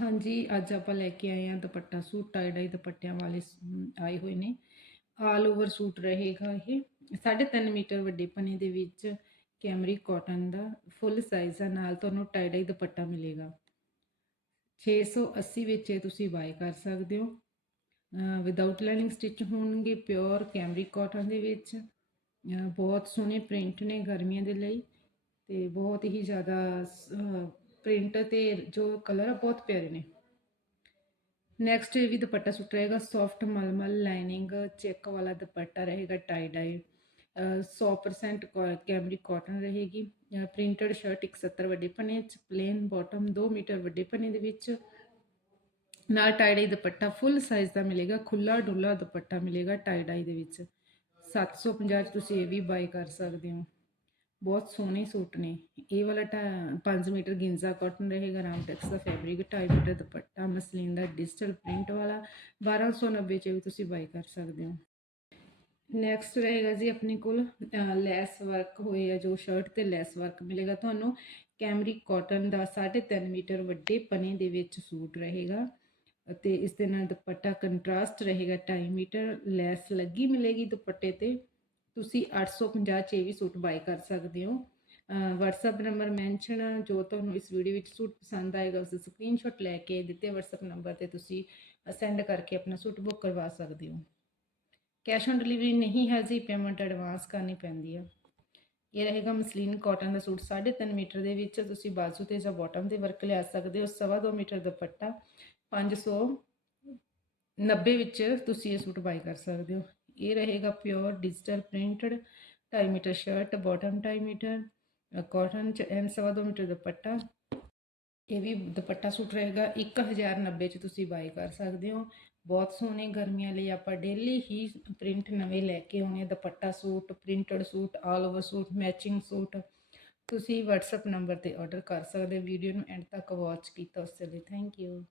ਹਾਂਜੀ, ਅੱਜ ਆਪਾਂ ਲੈ ਕੇ ਆਏ ਆ ਦੁਪੱਟਾ ਸੂਟ ਟਾਈ ਡਾਈ ਦੁਪੱਟਿਆਂ ਵਾਲੇ ਆਏ ਹੋਏ ਨੇ। ਆਲ ਓਵਰ ਸੂਟ ਰਹੇਗਾ ਇਹ। 3.5 ਮੀਟਰ ਵੱਡੇ ਪਨੇ ਦੇ ਵਿੱਚ ਕੈਮਰੀ ਕਾਟਨ ਦਾ ਫੁੱਲ ਸਾਈਜ਼ ਆ, ਨਾਲ ਤੁਹਾਨੂੰ ਟਾਈ ਡਾਈ ਦੁਪੱਟਾ ਮਿਲੇਗਾ। 680 ਵਿੱਚ ਇਹ ਤੁਸੀਂ ਬਾਈ ਕਰ ਸਕਦੇ ਹੋ। ਵਿਦਆਊਟ ਲਾਈਨਿੰਗ ਸਟਿਚ ਹੋਣਗੇ ਪਿਓਰ ਕੈਮਰੀ ਕਾਟਨ ਦੇ ਵਿੱਚ। ਬਹੁਤ ਸੋਹਣੇ ਪ੍ਰਿੰਟ ਨੇ ਗਰਮੀਆਂ ਦੇ ਲਈ ਤੇ ਬਹੁਤ ਹੀ ਜ਼ਿਆਦਾ ਪ੍ਰਿੰਟ ਤੇ ਜੋ ਕਲਰ ਆ, ਬਹੁਤ ਪਿਆਰੇ ਨੇ। ਨੈਕਸਟ ਇਹ ਵੀ ਦੁਪੱਟਾ ਸੂਟ ਰਹੇਗਾ ਸੌਫਟ ਮਲਮਲ ਲਾਈਨਿੰਗ ਚੈੱਕ ਵਾਲਾ ਦੁਪੱਟਾ ਰਹੇਗਾ ਟਾਈ ਡਾਈ 100% ਕੈਮਰੀ ਕਾਟਨ ਰਹੇਗੀ। ਪ੍ਰਿੰਟਡ ਸ਼ਰਟ 170 ਵੱਡੇ ਪਨੇ ਚ ਪਲੇਨ ਬਾਟਮ 2 ਮੀਟਰ ਵੱਡੇ ਪਨੇ ਦੇ ਵਿੱਚ। ਨਾਲ ਟਾਈ ਡਾਈ ਦੁਪੱਟਾ ਫੁੱਲ ਸਾਈਜ਼ ਦਾ ਮਿਲੇਗਾ ਖੁੱਲਾ ਡੁੱਲਾ ਦੁਪੱਟਾ ਮਿਲੇਗਾ ਟਾਈ ਡਾਈ ਦੇ ਵਿੱਚ। 750 ਚ ਤੁਸੀਂ ਇਹ ਵੀ ਬਾਈ ਕਰ ਸਕਦੇ ਹੋ। ਬਹੁਤ ਸੋਹਣੇ ਸੂਟ ਨੇ। ਇਹ ਵਾਲਾ 5 ਮੀਟਰ ਗਿੰਜ਼ਾ ਕਾਟਨ ਰਹੇਗਾ ਰਾਮ ਟੈਕਸ ਦਾ ਫੈਬਰਿਕ 2.5 ਮੀਟਰ ਦੁਪੱਟਾ, ਮਸਲੀਨ ਦਾ ਡਿਜੀਟਲ ਪ੍ਰਿੰਟ ਵਾਲਾ 1290 ਚ ਵੀ ਤੁਸੀਂ ਬਾਈ ਕਰ ਸਕਦੇ ਹੋ। ਨੈਕਸਟ ਰਹੇਗਾ ਜੀ ਆਪਣੇ ਕੋਲ ਲੈਸ ਵਰਕ ਹੋਇਆ ਜੋ ਸ਼ਰਟ ਤੇ ਲੈਸ ਵਰਕ ਮਿਲੇਗਾ ਤੁਹਾਨੂੰ। ਕੈਮਰੀ ਕਾਟਨ ਦਾ 3.5 ਮੀਟਰ ਵੱਡੇ ਪਨੇ ਦੇ ਵਿੱਚ ਸੂਟ ਰਹੇਗਾ। ਅਤੇ ਇਸ ਦੇ ਨਾਲ ਦੁਪੱਟਾ ਕੰਟਰਾਸਟ ਰਹੇਗਾ 2.5 ਮੀਟਰ, ਲੈਸ ਲੱਗੀ ਮਿਲੇਗੀ ਦੁਪੱਟੇ ਤੇ। ਤੁਸੀਂ 850 ਚ ਇਹ ਵੀ ਸੂਟ ਬਾਈ ਕਰ ਸਕਦੇ ਹੋ। WhatsApp ਨੰਬਰ ਮੈਂਸ਼ਨ ਜੋ ਤੁਹਾਨੂੰ ਇਸ ਵੀਡੀਓ ਵਿੱਚ ਸੂਟ ਪਸੰਦ ਆਏਗਾ, ਉਸ ਸਕਰੀਨਸ਼ਾਟ ਲੈ ਕੇ ਦਿੱਤੇ WhatsApp ਨੰਬਰ ਤੇ ਤੁਸੀਂ ਸੈਂਡ ਕਰਕੇ ਆਪਣਾ ਸੂਟ ਬੁੱਕ ਕਰਵਾ ਸਕਦੇ ਹੋ। ਕੈਸ਼ ਔਨ ਡਿਲੀਵਰੀ ਨਹੀਂ ਹੈ ਜੀ ਪੇਮੈਂਟ ਐਡਵਾਂਸ ਕਰਨੀ ਪੈਂਦੀ ਹੈ ਇਹ ਰਹੇਗਾ ਮਸਲੀਨ ਕਾਟਨ ਦਾ ਸੂਟ 3.5 ਮੀਟਰ ਦੇ ਵਿੱਚ ਤੁਸੀਂ ਬਾਜ਼ੂ ਤੇ ਜਾਂ ਬਾਟਮ ਤੇ ਵਰਕ ਲਿਆ ਸਕਦੇ ਹੋ 2.5 ਮੀਟਰ ਦੁਪੱਟਾ 590 ਵਿੱਚ ਤੁਸੀਂ ਇਹ ਸੂਟ ਬਾਈ ਕਰ ਸਕਦੇ ਹੋ। ਇਹ ਰਹੇਗਾ pure digital printed 2.5 metre shirt bottom 2.5 metre cotton ਚ ਐਂਡ 2.5 ਮੀਟਰ ਦੁਪੱਟਾ। ਇਹ ਵੀ ਦੁਪੱਟਾ ਸੂਟ ਰਹੇਗਾ 1090 ਚ ਤੁਸੀਂ ਬਾਈ ਕਰ ਸਕਦੇ ਹੋ। ਬਹੁਤ ਸੋਹਣੇ ਗਰਮੀਆਂ ਲਈ ਆਪਾਂ ਡੇਲੀ ਹੀ ਪ੍ਰਿੰਟ ਨਵੇਂ ਲੈ ਕੇ ਆਉਣੇ ਆ। Dupatta suit printed suit all over suit matching suit. ਤੁਸੀਂ WhatsApp ਨੰਬਰ ਤੇ ਆਰਡਰ ਕਰ ਸਕਦੇ ਹੋ। ਵੀਡੀਓ ਨੂੰ ਐਂਡ ਤੱਕ ਵਾਚ ਕੀਤਾ, ਉਸ ਲਈ ਥੈਂਕ ਯੂ